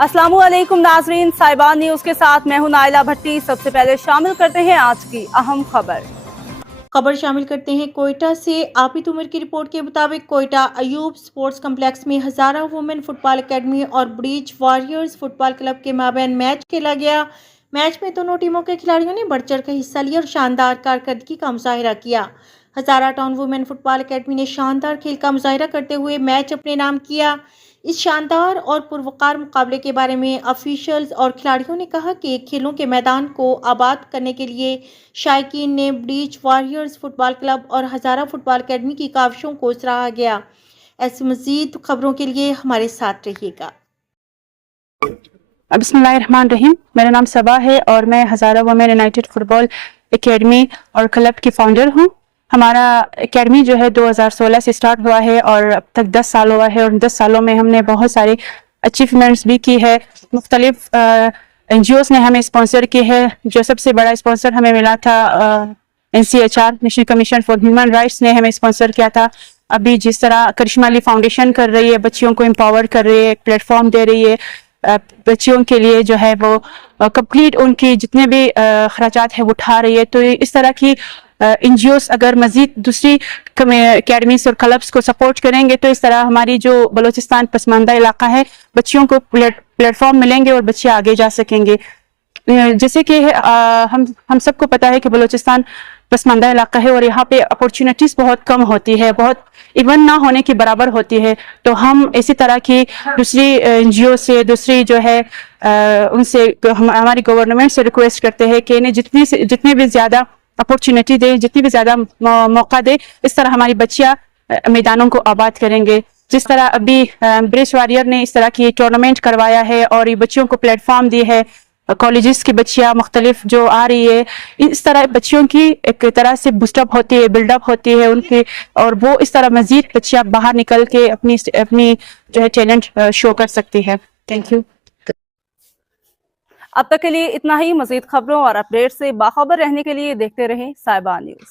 अस्सलामु अलैकुम नाजरीन, साहिबान न्यूज के साथ मैं हूं नाइला भट्टी। सबसे पहले शामिल करते हैं आज की अहम खबर शामिल करते हैं कोयटा से। आबिद उमर की रिपोर्ट के मुताबिक कोयटा अयूब स्पोर्ट्स कम्प्लेक्स में हजारा वुमेन फुटबॉल एकेडमी और ब्रीच वॉरियर्स फुटबॉल क्लब के माबैन मैच खेला गया। मैच में दोनों टीमों के खिलाड़ियों ने बढ़ चढ़ कर हिस्सा लिया और शानदार कारकर्दगी का मुजाहिरा किया। हजारा टाउन वुमेन फुटबॉल एकेडमी ने शानदार खेल का मुजाहिरा करते हुए मैच अपने नाम किया। इस शानदार और पुरवकार मुकाबले के बारे में ऑफिशियल्स और खिलाड़ियों ने कहा कि खेलों के मैदान को आबाद करने के लिए शायकीन ने ब्रीच वॉरियर्स फुटबॉल क्लब और हजारा फुटबॉल एकेडमी की काविशों को सराहा गया। ऐसी मजीद खबरों के लिए हमारे साथ रहिएगा। बिस्मिल्लाहिर्रहमानिर्रहीम। मेरा नाम सबा है और मैं हजारा वुमेन यूनाइटेड फुटबॉल एकेडमी और क्लब की फाउंडर हूँ। हमारा एकेडमी जो है 2016 से स्टार्ट हुआ है और अब तक 10 साल हुआ है और 10 सालों में हमने बहुत सारी अचीवमेंट्स भी की है। मुख्तलिफ NGOs ने हमें स्पॉन्सर की है। जो सबसे बड़ा स्पॉन्सर हमें मिला था NCHR national commission for human rights ने हमें स्पॉन्सर किया था। अभी जिस तरह करिश्मा अली फाउंडेशन कर रही है, बच्चियों को एम्पावर कर रही है, प्लेटफॉर्म दे रही है बच्चियों के लिए, जो है वो कंप्लीट उनकी जितने भी खर्चात है वो उठा रही है। तो इस तरह की NGOs अगर मजीद दूसरी अकेडमीज और क्लब्स को सपोर्ट करेंगे तो इस तरह हमारी जो बलूचिस्तान पसमानदा इलाका है, बच्चियों को प्लेटफॉर्म मिलेंगे और बच्चे आगे जा सकेंगे। जैसे कि हम सबको पता है कि बलूचिस्तान पसमानदा इलाका है और यहाँ पे अपॉर्चुनिटीज़ बहुत कम होती है, बहुत इवन ना होने के बराबर होती है। तो हम इसी तरह की दूसरी NGO से, दूसरी जो है उनसे हमारी गवर्नमेंट से रिक्वेस्ट करते हैं कि इन्हें जितनी भी ज़्यादा अपॉर्चुनिटी दे, जितनी भी ज़्यादा मौका दे, इस तरह हमारी बच्चियाँ मैदानों को आबाद करेंगे। जिस तरह अभी ब्रिज वॉरियर ने इस तरह की टूर्नामेंट करवाया है और ये बच्चियों को प्लेटफॉर्म दी है, कॉलेजेस की बच्चियाँ मुख्तलिफ जो आ रही है, इस तरह बच्चियों की एक तरह से बूस्टअप होती है, बिल्डअप होती है उनकी, और वो इस तरह मजीद बच्चियाँ बाहर निकल के अपनी जो है टैलेंट शो कर सकती है। Thank you. अब तक के लिए इतना ही। मजीद खबरों और अपडेट से बाखबर रहने के लिए देखते रहें साहिबान न्यूज।